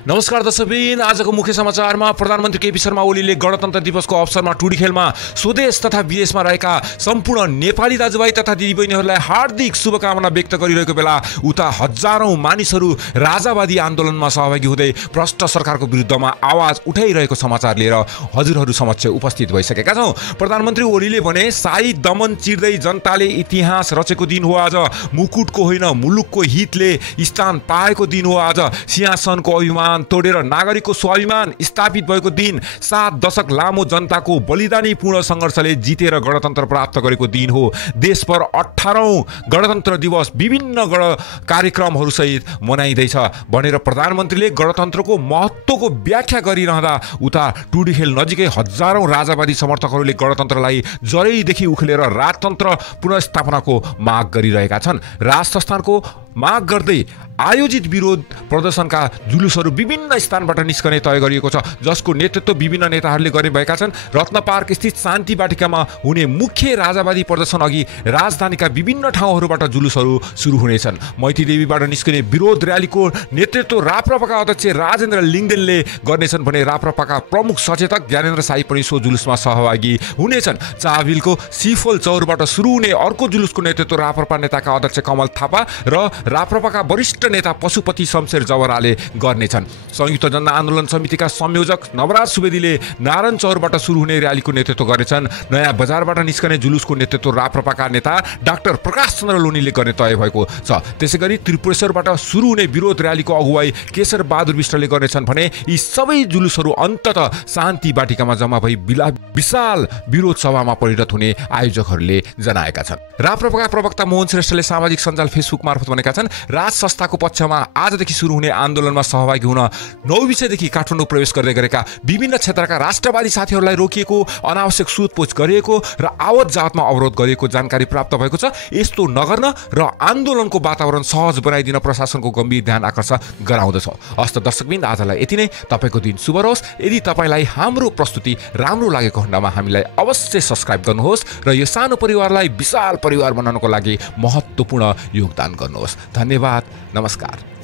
नमस्कार दर्शकबिन, आजको मुख्य समाचारमा प्रधानमन्त्री केपी शर्मा ओलीले गणतन्त्र दिवसको अवसरमा टुडीखेलमा स्वदेश तथा विदेशमा रहेका सम्पूर्ण नेपाली दाजुभाइ तथा दिदीबहिनीहरूलाई हार्दिक शुभकामना व्यक्त गरिरहेको बेला उता हजारौं मानिसहरू राजावादी आन्दोलनमा सहभागी हुँदै भ्रष्ट सरकारको विरुद्धमा आवाज उठाइरहेको समाचार लिएर हजुरहरू समक्ष उपस्थित भइसकेका छौं। प्रधानमन्त्री ओलीले भने शाही दमन चिर्दै जनताले इतिहास रचेको दिन हो आज, मुकुटको होइन मुलुकको हितले स्थान पाएको दिन हो आज, सिंहासनको अभिमान तोडेर नागरिकको स्वाभिमान स्थापित भएको दिन, 7 दशक लामो जनताको बलिदानीपूर्ण सङ्घर्षले जितेर गणतन्त्र प्राप्त गरेको दिन हो। देशभर 18औं गणतन्त्र दिवस विभिन्न कार्यक्रमहरू सहित मनाइँदैछ भनेर प्रधानमन्त्रीले गणतन्त्रको महत्त्वको व्याख्या गरिरहँदा उता टुडीखेल नजिकै हजारौं राजावादी समर्थकहरूले गणतन्त्रलाई जरैदेखि उखेलेर राजतन्त्र पुनर्स्थापनाको माग गरिरहेका छन्। राज संस्थानको माग गर्दै आयोजित विरोध प्रदर्शनका जुलुसहरू विभिन्न स्थानबाट निस्कने तय गरिएको छ, जसको नेतृत्व विभिन्न नेताहरूले गर्ने भएका छन्। रत्न पार्क स्थित शान्ति वाटिकामा हुने मुख्य राजावादी प्रदर्शन अघि राजधानीका विभिन्न ठाउँहरूबाट जुलुसहरू सुरु हुनेछन्। मैतीदेवीबाट निस्कने विरोध र्यालीको नेतृत्व राप्रपाका अध्यक्ष राजेन्द्र लिङ्गदेनले गर्नेछन् भने राप्रपाका प्रमुख सचेतक ज्ञानेन्द्र साई पनि सो जुलुसमा सहभागी हुनेछन्। चाहभिलको सिफोल चौरबाट सुरु हुने अर्को जुलुसको नेतृत्व राप्रपा नेताका अध्यक्ष कमल थापा र राप्रपाका वरिष्ठ नेता पशुपति शमशेर जवराले गर्नेछन्। संयुक्त जनआन्दोलन समितिका संयोजक नवराज सुवेदीले नारायण चौरबाट सुरु हुने र्यालीको नेतृत्व गर्नेछन्। नयाँ बजारबाट निस्कने जुलुसको नेतृत्व राप्रपाका नेता डाक्टर प्रकाश चन्द्र लोनीले गर्ने तय भएको छ। त्यसैगरी त्रिपुरेश्वरबाट सुरु हुने विरोध र्यालीको अगुवाई केशर बहादुर विष्टले गर्नेछन् भने यी सबै जुलुसहरू अन्ततः शान्ति वाटिकामा जम्मा भई विशाल विरोध सभामा परिणत हुने आयोजकहरूले जनाएका छन्। राप्रपाका प्रवक्ता मोहन श्रेष्ठले सामाजिक सञ्जाल फेसबुक मार्फत भनेका छन्, राज संस्थाको पक्षमा आजदेखि सुरु हुने आन्दोलनमा सहभागी हुन 9 विषयदेखि काठमाडौँ प्रवेश गर्दै गरेका विभिन्न क्षेत्रका राष्ट्रवादी साथीहरूलाई रोकिएको, अनावश्यक सोधपुछ गरिएको र आवत जावतमा अवरोध गरिएको जानकारी प्राप्त भएको छ। यस्तो नगर्न र आन्दोलनको वातावरण सहज बनाइदिन प्रशासनको गम्भीर ध्यान आकर्षण गराउँदछ। हस्त दर्शकबिन, आजलाई यति नै। तपाईको दिन शुभ रहोस्। यदि तपाईलाई हाम्रो प्रस्तुति राम्रो लागेको खण्डमा हामीलाई अवश्य सब्स्क्राइब गर्नुहोस् र यो सानो परिवारलाई विशाल परिवार बनाउनको लागि महत्त्वपूर्ण योगदान गर्नुहोस्। धन्यवाद। नमस्कार।